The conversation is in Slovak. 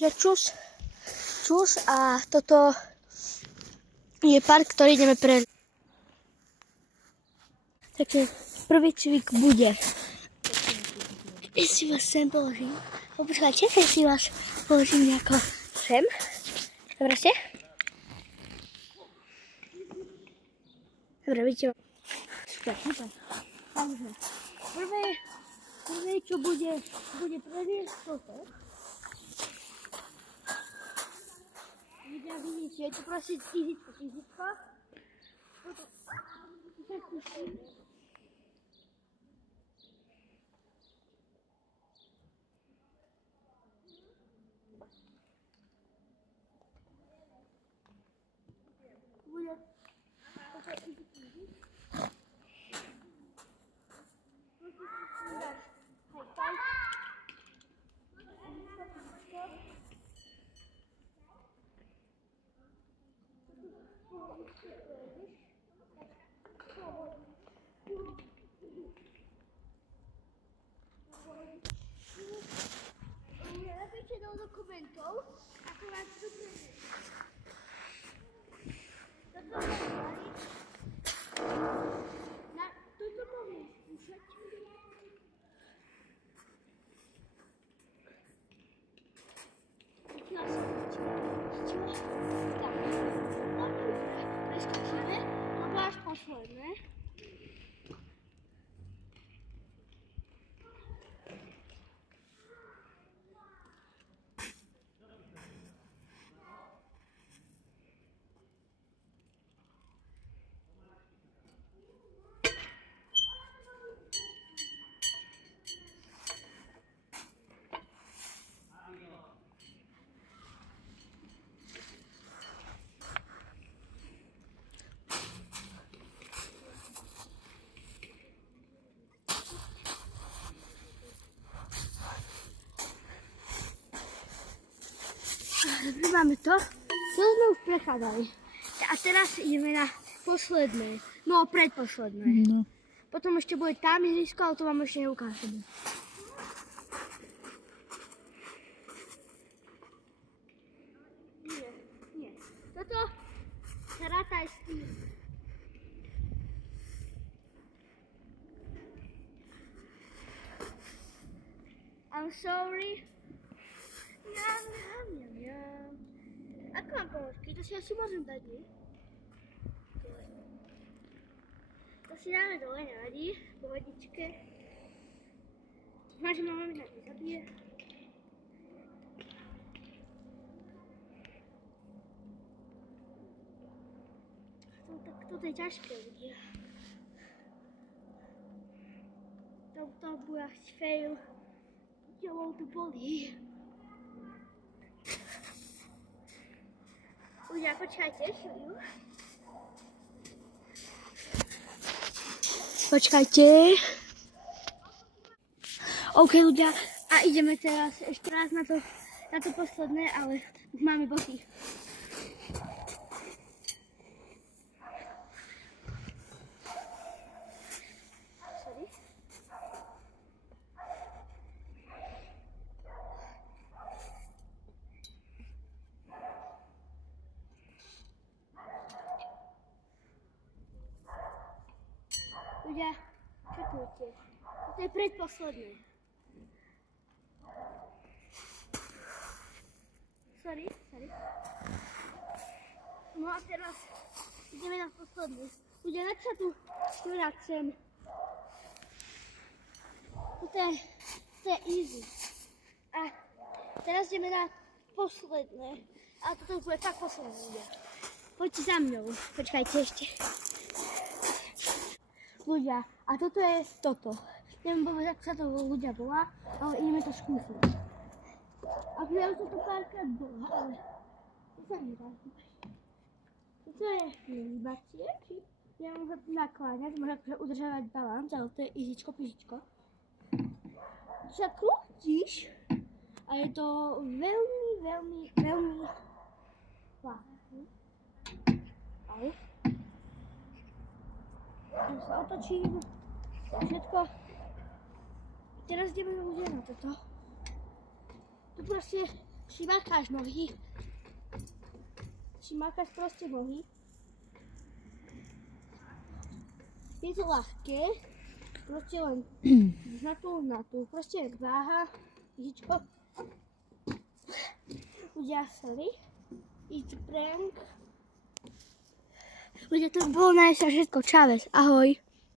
Že čus a toto je park, ktorý ideme pre. Takže prvý cvik bude. Ja si vás sem položím. Počkajte, keď si vás položím nejako sem. Dobre ste? Dobre, vidíte. Super. Takže prvé, čo bude previesť toto. Vidíte, je to proste fyzicko. Toto. Napíšte do dokumentov, ako vás to prejde. Toto môžem skúšať. Preskúšame, to máš posledné. Máme to. To sme už prechádzali. A teraz ideme na posledné. No, predposledné. No. Potom ešte bude tam ihrisko, ale to vám ešte neukážeme. Nie. Toto sa ráta aj s tým. I'm sorry. Ako mám pomôžky? To si asi môžem dať, nie? To si dáme dole, nevadí, po vodičke. Dúfam, že ma mami nezabije. Toto je ťažké, ľudia. To bude asi fail. Telou to bolí. Ľudia, počkajte, chvíľu. Počkajte. OK, ľudia, a ideme teraz ešte raz na to posledné, ale už máme boty. Ľudia, čakujte. Toto je predposledné. Sorry. No a teraz ideme na posledné. Ľudia, na čo tu vracem? Toto je easy. A teraz ideme na posledné. A toto bude tak posledné, ľudia. Poďte za mnou. Počkajte ešte. Ľudia, a toto je toto. Neviem povedať, ako sa to ľudia volá, ale ideme to skúsiť. A ja už som to párkrát bola, ale to sa nedá. Toto je hýbacie, či ja môžem to nakláňať, môžem akože udržávať balans, ale to je izičko, pižičko. Tu sa krútiš a je to veľmi ľahké. Au. Teraz sa otočím, to je všetko. Teraz ideme ľudia na toto. To proste si makáš nohy, proste nohy, je to ľahké, proste len na tú, proste váha, žičko, ľudia, sorry, it's prank. Ľudia, to bolo najsa všetko, čaves, ahoj.